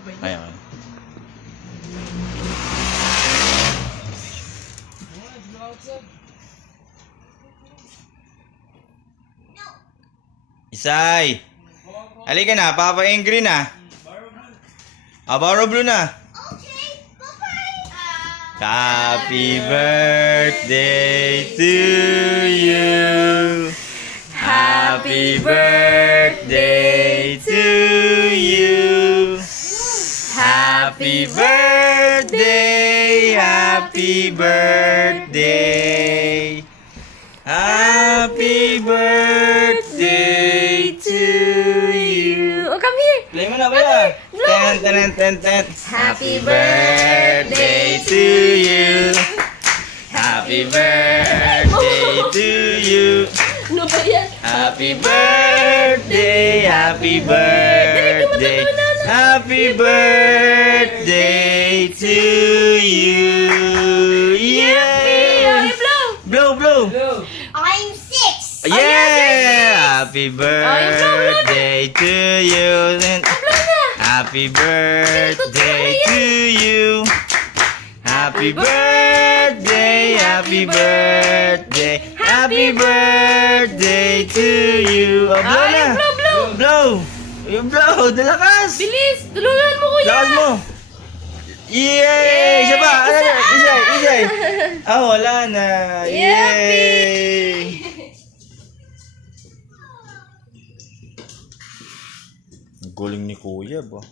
Ayun. Isay! Halika na, Papa Angry na. Borrow blue na. Okay, bye-bye. Happy birthday to you. Happy birthday to you. Happy birthday, happy birthday. Happy birthday to you. Oh, come here. Play mo na ba? Ten. Happy birthday to you. Happy birthday to you. Ano ba yan? Happy birthday, happy birthday. Happy birthday to you. Yeah. Blow. I'm 6. Yeah. Happy birthday to you. Happy birthday to you. Happy birthday, happy birthday. Happy birthday to you. Oh, blow na. Blow. Yung blow, dalakas. Bilis, tulungan mo kuya. Lakas mo. Yay! Isa pa. Isay. Wala na. Yay! Galing ni Kuya ba?